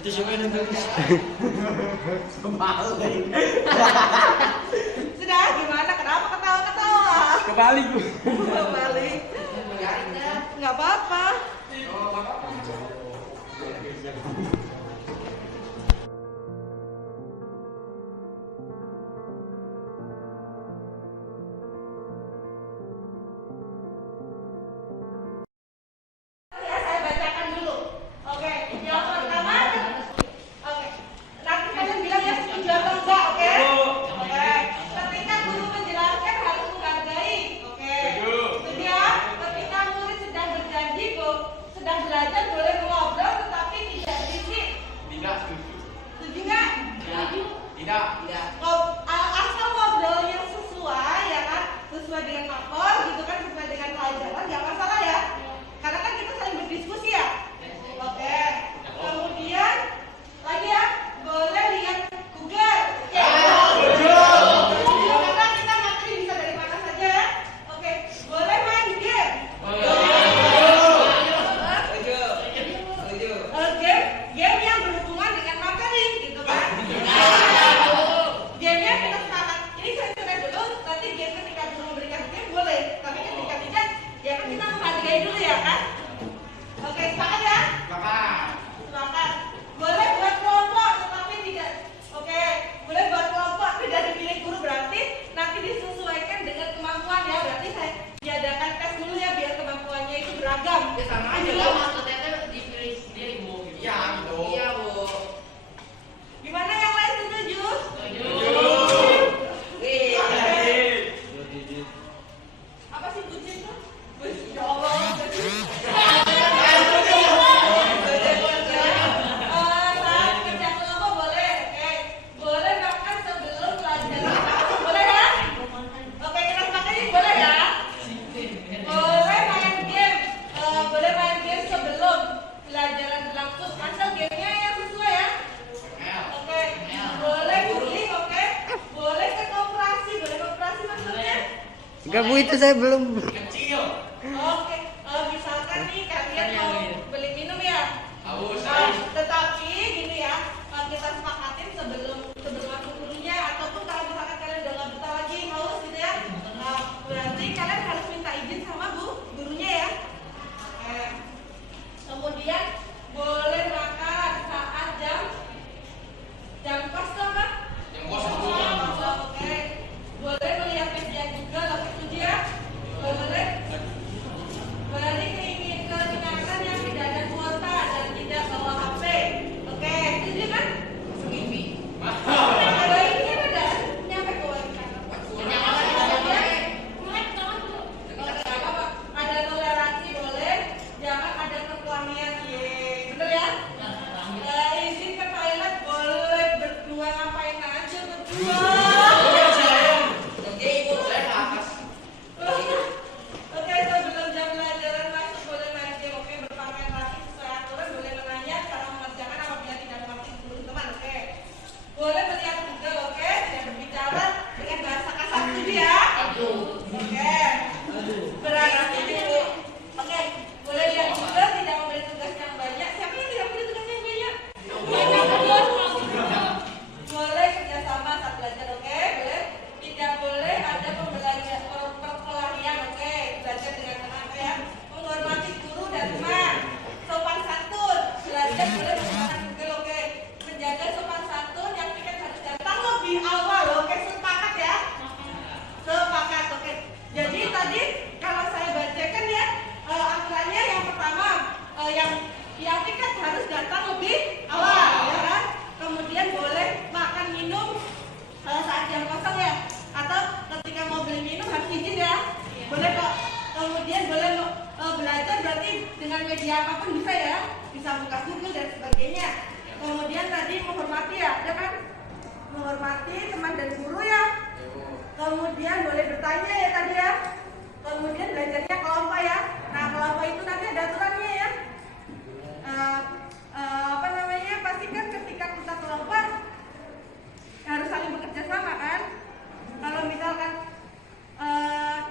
Itu siapa yang nulis? Kebalik. Sudah, gimana? Kenapa ketawa-ketawa? Kebalik. Kebalik. Nggak apa-apa. Ya, saya bacakan dulu. Oke, yang pertama. Oke, nanti kalian bilang ya setuju atau enggak, oke? Oke, ketika guru menjelaskan harus menghargai, oke? Setuju ya? Ketika murid sedang berjanji, sedang belajar boleh mengobrol tetapi tidak berisik. Tidak setuju. Setuju nggak? Tidak. Asal ngobrol yang sesuai ya kan, sesuai dengan materi gitu kan, sesuai dengan pelajaran, nggak masalah ya. Karena kan kita saling berdiskusi ya. Oke. Kemudian lagi ya, boleh lihat Google. Ya. Karena kita materi bisa dari mana saja ya. Oke. Boleh main game. Game yang berhubungan dengan materi gitu kan. Gamenya kita sepakat. Ini saya coba dulu. Nanti game ketika dulu memberikan game boleh. Tapi ketika tidak, ya kan kita menghargai dulu ya kan. Oke, sepakat ya? Sepakat. Boleh buat kelompok, tetapi tidak. Oke, boleh buat kelompok, tidak dipilih guru berarti nanti disesuaikan dengan kemampuan ya. Berarti saya diadakan tes dulu ya biar kemampuannya itu beragam. Ya sama aja lah, maksudnya itu dipilih sendiri Bu. Iya, Bu. Iya Bu. Gimana yang lain setuju? Wih, apa sih bucin tuh? Ya Allah. Saat kerja kelompok boleh, oke. Boleh makan sebelum pelajaran. Boleh ya? Oke, kita sepakat ini boleh ya? Boleh main game. Boleh main game sebelum pelajaran berlangsung. Asal gamenya yang sesuai ya. Oke. Boleh googling, oke. Boleh ke koperasi. Boleh koperasi maksudnya? Enggak Bu, itu saya belum. Kecil. Oke. Misalkan nih kalian mau beli minum ya. Haus. Tetapi gini ya, kita sepakatin sebelum masuk gurunya ataupun kalau misalkan kalian udah nggak betah lagi haus gitu ya, berarti kalian harus minta izin sama gurunya ya. Oke. Kemudian boleh makan saat jam kos tuh apa? Yang kosong Bu. Oke. Boleh melihat media juga, oke setuju ya? Boleh. Beri keinginan yang tidak ada kuota dan tidak bawa HP. Oke, setuju kan? Kalau ini ada nyampe ke ada toleransi boleh, jangan ada perkelahian. Bener ya? Izin ke toilet boleh, berdua ngapain aja berdua. Oke, sebelum jam pelajaran masuk boleh main game. Oke, berpakaian rapi sesuai aturan, boleh menanya cara mengerjakan apabila tidak mengerti guru teman. Oke, boleh melihat Google. Oke, tidak berbicara dengan bahasa kasar setuju ya. Oke, berarti oke, boleh lihat Google, tidak memberi tugas yang banyak. Siapa yang tidak memberi tugas yang banyak? Boleh kerjasama saat belajar. Oke, boleh. Tidak boleh ada pembelajaran perkelahian. Oke, belajar dengan tenang ya. Menghormati guru dan teman. Sopan santun. Belajar boleh menggunakan Google. Oke. Menjaga sopan santun yang pikir harus datang lebih awal. Oke, sepakat ya. Sepakat. Oke. Jadi tadi kalau saya bacakan ya aturannya yang pertama yang tiket harus datang lebih awal ya kan. Kemudian boleh makan minum saat jam kosong ya, atau ketika mau beli minum harus izin ya. Boleh kok. Kemudian boleh belajar berarti dengan media apapun bisa ya, bisa buka Google dan sebagainya. Kemudian tadi menghormati ya, ada kan? Menghormati teman dan guru ya. Kemudian boleh bertanya ya tadi ya. Kemudian belajarnya kelompok ya. Nah, kelompok itu nanti ada aturannya ya. Pastikan ketika kita kelompok harus saling bekerja sama kan. Kalau misalkan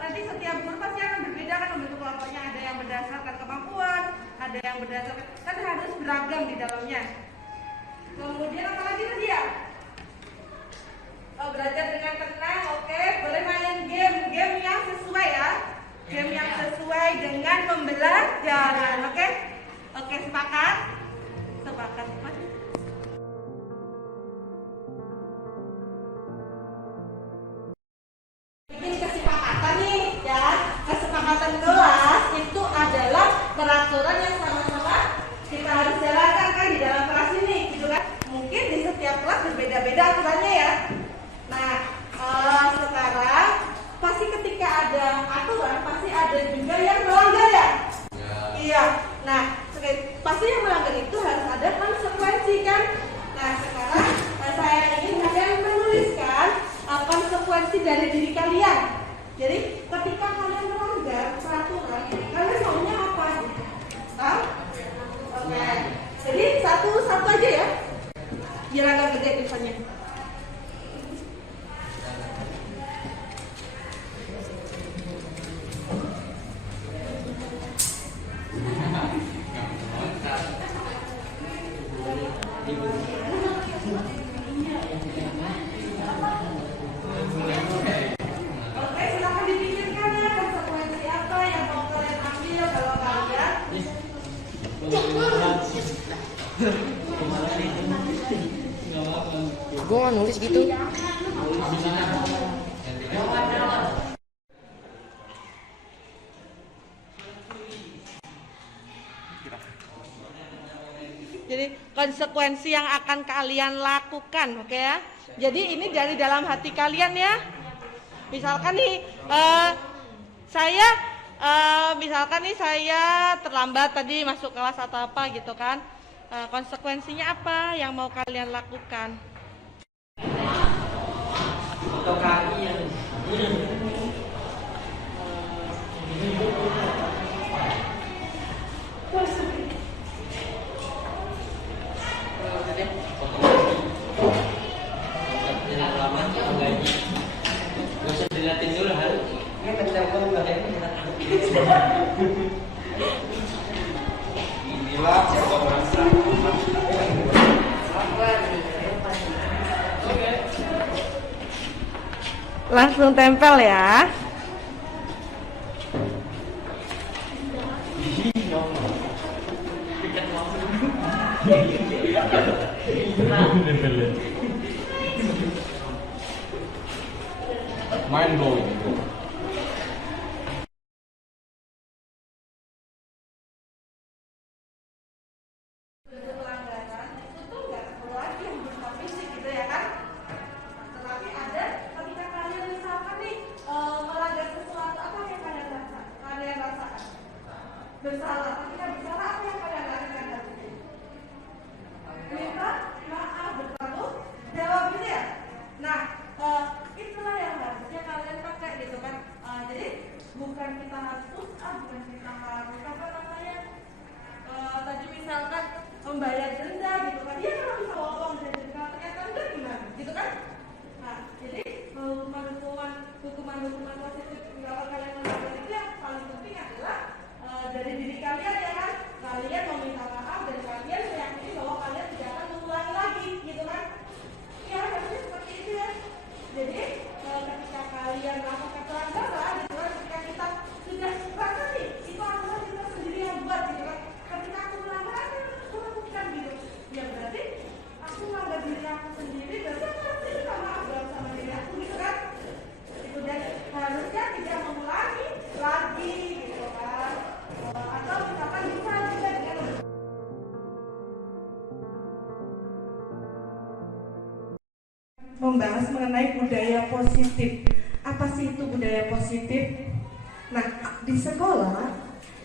nanti setiap guru pasti akan berbeda kan membentuk kelompoknya, ada yang berdasarkan kemampuan, ada yang berdasarkan, kan harus beragam di dalamnya. Kemudian apa lagi tadi ya? Oh, belajar dengan tenang, oke. Boleh main game yang sesuai ya. Game yang sesuai dengan pembelajaran, oke? Oke, sepakat? Sepakat. Ini kesepakatan nih ya. Kesepakatan kelas itu adalah peraturan yang sama-sama kita harus jalankan kan di dalam kelas ini, gitu kan? Mungkin di setiap kelas berbeda-beda aturannya ya. Nah, sekarang pasti ketika ada aturan pasti ada juga yang melanggar ya. Iya. Nah, pasti yang melanggar itu harus ada konsekuensi kan. Nah, sekarang saya ingin kalian menuliskan konsekuensi dari diri kalian. Jadi ketika kalian melanggar peraturan, kalian maunya apa? Tahu? Oke. Jadi satu aja ya. Biar agak gede tulisannya. Oke, silakan dipikirkan ya konsekuensi apa yang mau kalian ambil kalau kalian. Gue nggak nulis gitu. Jadi konsekuensi yang akan kalian lakukan, oke ya? Jadi ini dari dalam hati kalian ya. Misalkan nih, misalkan nih saya terlambat tadi masuk kelas atau apa gitu kan? Konsekuensinya apa yang mau kalian lakukan? Atau kaki yang dilihatin dulu harus. Ini kencang banget ini. Inilah Langsung tempel ya. Mind blowing. Pelanggaran itu tuh nggak perlu lagi yang berupa fisik gitu ya kan? Tetapi ada ketika kalian misalkan nih melanggar sesuatu, apa yang kalian rasakan? Bersalah. Ketika bersalah apa yang kalian lakukan tadi? Minta maaf, bertanggung jawab gitu ya. Nah, itulah yang harusnya kalian pakai gitu kan. Jadi bukan kita harus bukan kita harus apa namanya? Tadi misalkan membayar denda gitu kan, dia kalau bisa bawa uang dan denda ternyata enggak gimana gitu kan. Nah, jadi hukuman positif kalau kalian melakukan itu yang paling penting adalah dari diri kalian ya kan. Kalian meminta maaf dan kalian meyakini bahwa kalian tidak akan mengulangi lagi gitu kan. Ya harusnya seperti itu ya. Jadi ketika kalian melakukan pelanggaran gitu kan, ketika kita sudah merasa nih itu adalah kita sendiri yang buat gitu kan. Ketika aku melanggar apa yang aku lakukan gitu, ya berarti aku melanggar diri aku sendiri, berarti aku harus minta maaf dong sama diri aku gitu kan. Itu dan harusnya tidak mengulangi lagi gitu kan. Atau misalkan bisa juga dengan membahas mengenai budaya positif. Apa sih itu budaya positif? Nah, di sekolah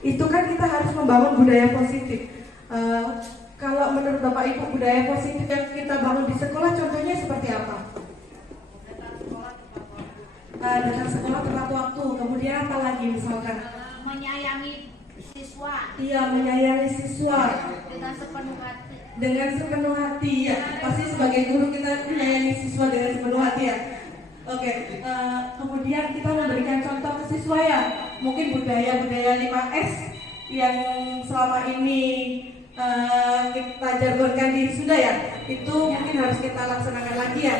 itu kan kita harus membangun budaya positif. Kalau menurut Bapak Ibu budaya positif yang kita bangun di sekolah contohnya seperti apa? Datang sekolah tepat waktu. Kemudian apa lagi misalkan? Menyayangi siswa Iya, menyayangi siswa dengan sepenuh hati. dengan sepenuh hati ya. Pasti sebagai guru kita menyayangi siswa dengan sepenuh hati ya. Oke, kemudian kita memberikan contoh ke siswa ya. Mungkin budaya-budaya 5S yang selama ini kita jargonkan di Sunda ya, itu mungkin harus kita laksanakan lagi ya.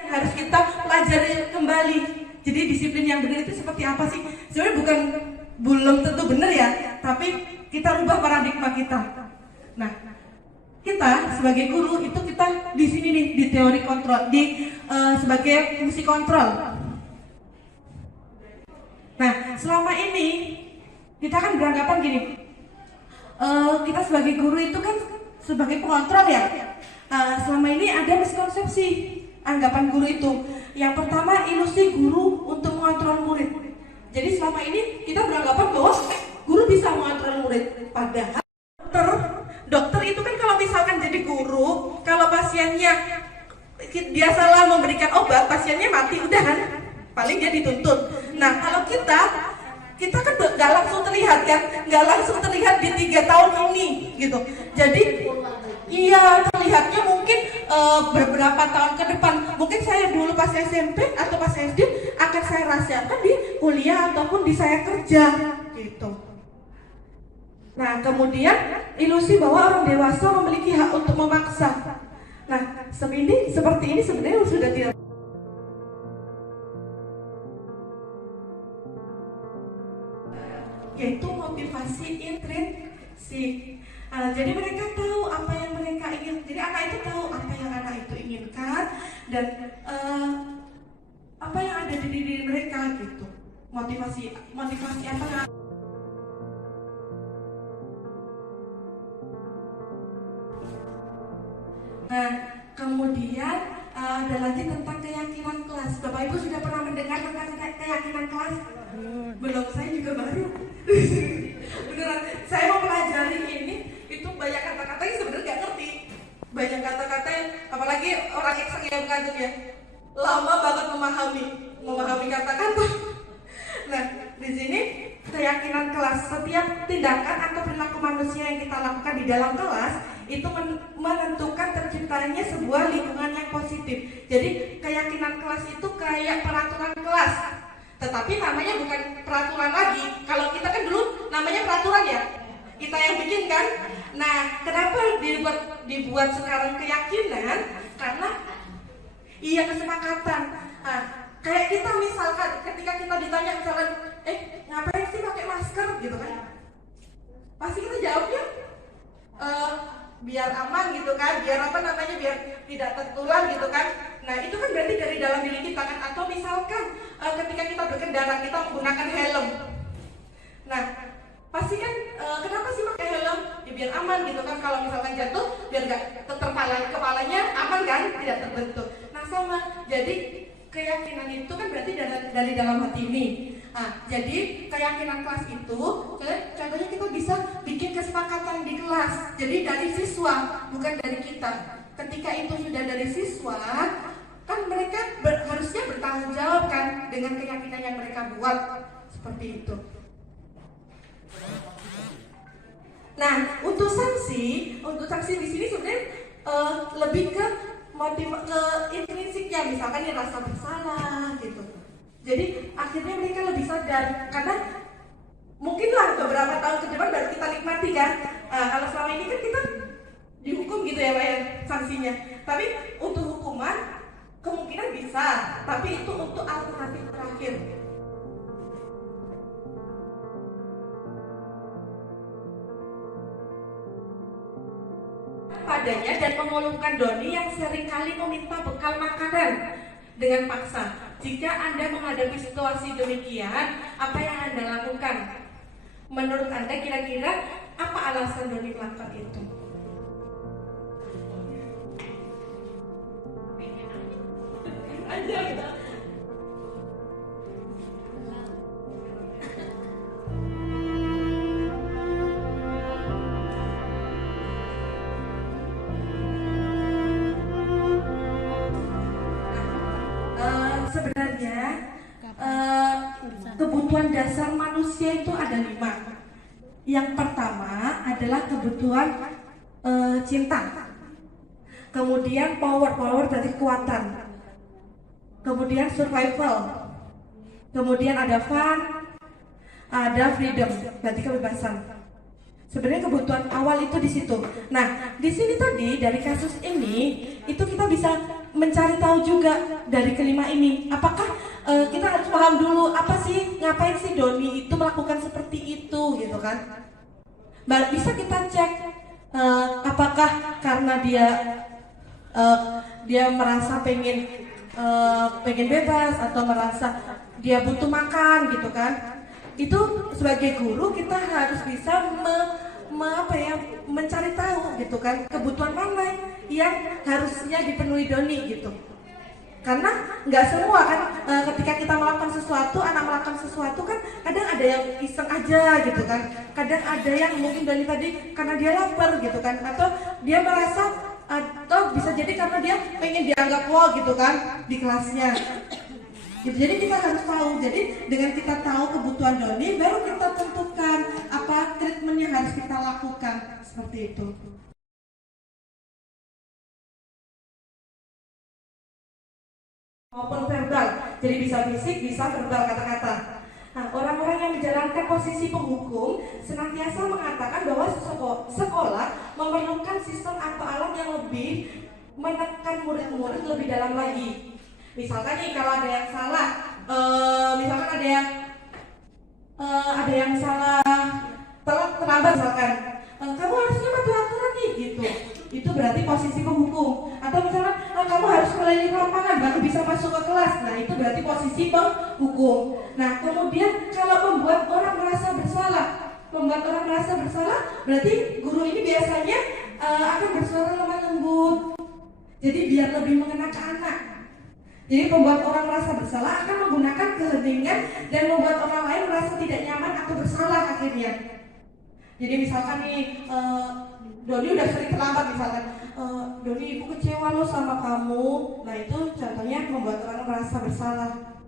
Harus kita pelajari kembali. Jadi disiplin yang benar itu seperti apa sih? Sebenarnya belum tentu benar ya, tapi kita rubah paradigma kita. Nah, kita sebagai guru itu kita di sini nih di teori kontrol, sebagai fungsi kontrol. Nah, selama ini kita kan beranggapan gini, kita sebagai guru itu kan sebagai pengontrol ya. Selama ini ada miskonsepsi anggapan guru itu. Yang pertama, ilusi guru untuk mengontrol murid. Jadi selama ini kita beranggapan bahwa guru bisa mengontrol murid. Padahal dokter itu kan kalau misalkan jadi guru, kalau pasiennya dia salah memberikan obat, pasiennya mati, udah kan? Paling dia dituntut. Nah, kalau kita kan nggak langsung terlihat kan, nggak langsung terlihat di 3 tahun ini gitu. Jadi iya, terlihatnya mungkin beberapa tahun ke depan. Mungkin saya dulu pas SMP atau pas SD akan saya rasakan di kuliah ataupun di saya kerja gitu. Nah, kemudian ilusi bahwa orang dewasa memiliki hak untuk memaksa. Nah, seperti ini sebenarnya sudah tidak, yaitu motivasi intrinsik. Jadi mereka tahu apa yang mereka ingin. Jadi anak itu tahu apa yang anak itu inginkan dan apa yang ada di diri mereka gitu. Motivasi apa? Nah, kemudian ada lagi tentang keyakinan kelas. Bapak Ibu sudah pernah mendengar tentang keyakinan kelas? Belum, saya juga baru. Beneran, saya mau pelajari ini, itu banyak kata-kata yang sebenarnya nggak ngerti. Banyak kata-kata yang, apalagi orang eksek yang bukan ya, lama banget memahami kata-kata. Nah, di sini keyakinan kelas, setiap tindakan atau perilaku manusia yang kita lakukan di dalam kelas itu menentukan terciptanya sebuah lingkungan yang positif. Jadi keyakinan kelas itu kayak peraturan kelas, tetapi namanya bukan peraturan lagi. Kalau kita kan dulu namanya peraturan ya, kita yang bikin kan. Nah, kenapa dibuat sekarang keyakinan? Karena iya kesepakatan. Nah, kayak kita misalkan ketika kita ditanya misalkan, ngapain sih pakai masker gitu kan? Pasti kita jawabnya biar aman gitu kan, biar tidak tertular gitu kan. Nah, itu kan berarti dari dalam diri kita kan. Atau misalkan ketika kita berkendara kita menggunakan helm. Nah, pasti kan kenapa sih pakai helm? Ya biar aman gitu kan, kalau misalkan jatuh biar nggak kepalanya aman kan, tidak terbentuk. Nah, sama. Jadi keyakinan itu kan berarti dari dalam hati ini. Nah, jadi keyakinan kelas itu, contohnya kita bisa bikin kesepakatan di kelas. Jadi dari siswa, bukan dari kita. Ketika itu sudah dari siswa, kan mereka harusnya bertanggung jawab kan dengan keyakinan yang mereka buat. Seperti itu. Nah, untuk sanksi di sini sebenarnya lebih ke intrinsiknya, misalkan ya rasa bersalah gitu. Jadi akhirnya mereka lebih sadar, karena mungkinlah beberapa tahun ke depan baru kita nikmati kan. Kalau selama ini kan kita dihukum gitu ya Pak ya, sanksinya. Tapi untuk hukuman kemungkinan bisa, tapi itu untuk alternatif terakhir. Padanya dan mengulungkan doni yang seringkali meminta bekal makanan dengan paksa. Jika Anda menghadapi situasi demikian, apa yang Anda lakukan? Menurut Anda kira-kira apa alasan doni melakukan itu? Aja gitu. Sebenarnya kebutuhan dasar manusia itu ada 5. Yang pertama adalah kebutuhan cinta. Kemudian power dari kekuatan. Kemudian survival. Kemudian ada fun. ada freedom, berarti kebebasan. Sebenarnya kebutuhan awal itu di situ. Nah, di sini tadi dari kasus ini itu kita bisa mencari tahu juga dari kelima ini. Apakah kita harus paham dulu apa sih, ngapain sih Doni itu melakukan seperti itu gitu kan? Bisa kita cek apakah karena dia merasa pengen bebas atau merasa dia butuh makan gitu kan? Itu sebagai guru kita harus bisa mencari tahu gitu kan kebutuhan mana yang harusnya dipenuhi Doni gitu. Karena nggak semua kan ketika kita melakukan sesuatu, anak melakukan sesuatu kan kadang ada yang iseng aja gitu kan, kadang ada yang mungkin Doni tadi karena dia lapar gitu kan, atau dia merasa, atau bisa jadi karena dia pengen dianggap wow gitu kan di kelasnya. Gitu. Jadi kita harus tahu. Jadi dengan kita tahu kebutuhan Doni, baru kita tentukan apa treatment yang harus kita lakukan seperti itu. Maupun verbal, jadi bisa fisik, bisa verbal kata-kata. Nah, orang-orang yang menjalankan posisi penghukum senantiasa mengatakan bahwa sekolah memerlukan sistem atau alat yang lebih menekan murid-murid lebih dalam lagi. Misalkan nih kalau ada yang salah, misalkan ada yang salah terlambat misalkan, kamu harusnya patuh aturan nih gitu. Itu berarti posisi penghukum. Atau misalkan kamu harus keliling lapangan baru bisa masuk ke kelas. Nah itu berarti posisi penghukum. Nah kemudian kalau membuat orang merasa bersalah, berarti guru ini biasanya akan bersuara lemah lembut. Jadi biar lebih mengena ke anak. Jadi pembuat orang merasa bersalah akan menggunakan keheningan dan membuat orang lain merasa tidak nyaman atau bersalah akhirnya. Jadi misalkan nih, Doni udah sering terlambat misalkan, Doni ibu kecewa loh sama kamu. Nah itu contohnya membuat orang merasa bersalah.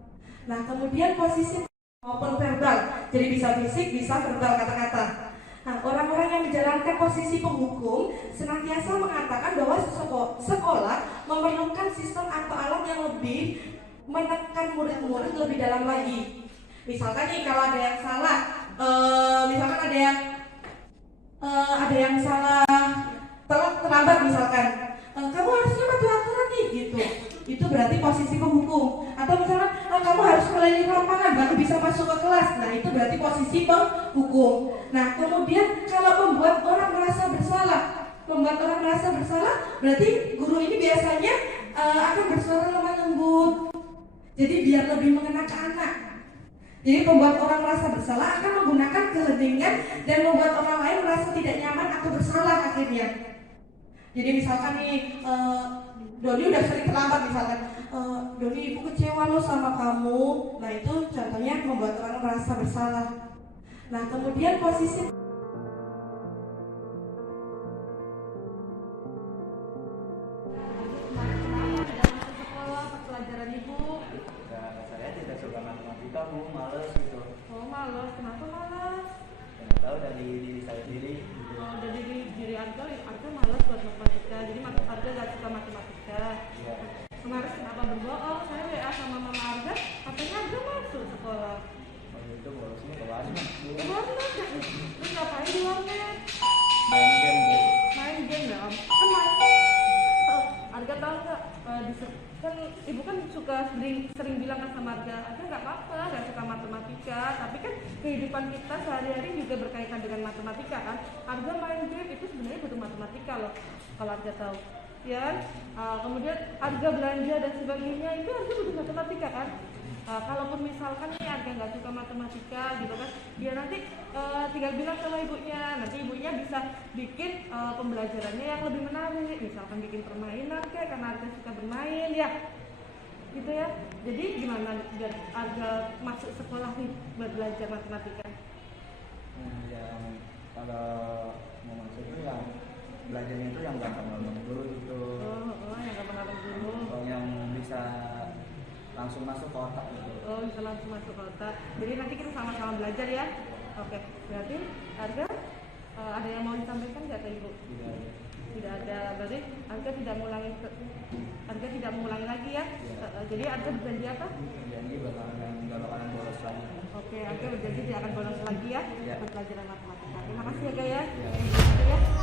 Nah kemudian posisi maupun verbal, jadi bisa fisik, bisa verbal kata-kata. Nah, orang-orang yang menjalankan posisi penghukum senantiasa mengatakan bahwa sekolah memerlukan sistem atau alat yang lebih menekan murid-murid lebih dalam lagi. Misalkan nih kalau ada yang salah, misalkan ada yang salah terlambat misalkan, kamu harusnya patuh aturan nih gitu. Itu berarti posisi penghukum. Atau misalkan kamu harus keliling lapangan baru bisa masuk ke kelas. Nah itu berarti posisi penghukum. Nah kemudian kalau membuat orang merasa bersalah, berarti guru ini biasanya akan bersuara lemah lembut. Jadi biar lebih mengena ke anak. Jadi pembuat orang merasa bersalah akan menggunakan keheningan dan membuat orang lain merasa tidak nyaman atau bersalah akhirnya. Jadi misalkan nih, Doni udah sering terlambat misalkan, Doni ibu kecewa loh sama kamu. Nah itu contohnya membuat orang merasa bersalah. Nah kemudian posisi pelajaran ibu. Saya tidak suka matematika, Bu, males gitu. Oh males, kenapa males? Nggak tahu dari diri saya sendiri. Gitu. Oh, dari diri Arga males buat matematika. Jadi Arga gak suka matematika. Ya. Kemarin kenapa berbohong? Saya WA sama mama Arga, katanya Arga masuk sekolah. Waktu itu borosnya ke warnet, Bu. Ke warnet? Terus ngapain di warnet? Main game, Bu. Main game ya? Kan Arga tahu nggak? Kan ibu kan suka sering bilang kan sama Arga nggak apa-apa, nggak suka matematika, tapi kan kehidupan kita sehari-hari juga berkaitan dengan matematika kan. Arga main game itu sebenarnya butuh matematika loh, kalau Arga tahu. Ya, kemudian Arga belanja dan sebagainya itu Arga butuh matematika kan. Kalaupun misalkan nih Arga nggak suka matematika gitu kan, dia nanti tinggal bilang sama ibunya, nanti ibunya bisa bikin pembelajarannya yang lebih menarik, misalkan bikin permainan kayak karena Arga suka bermain ya, gitu ya. Jadi gimana biar Arga masuk sekolah nih buat belajar matematika? Yang kalau mau masuk itu yang belajarnya itu yang gampang dulu gitu. Oh, yang gampang dulu. Yang bisa langsung masuk ke otak gitu. Oh, bisa langsung masuk ke otak. Jadi nanti kita sama-sama belajar ya. Oke, berarti Arga ada yang mau disampaikan nggak ke ibu? Tidak ada. Tidak ada. Berarti Arga tidak mengulangi lagi ya Jadi Ante berjanji apa? Jadi nggak bakalan bolos lagi. Oke, Ante berjanji tidak akan bolos lagi ya Iya. buat pelajaran matematika. Terima kasih ya, Gaya. Iya. Ya.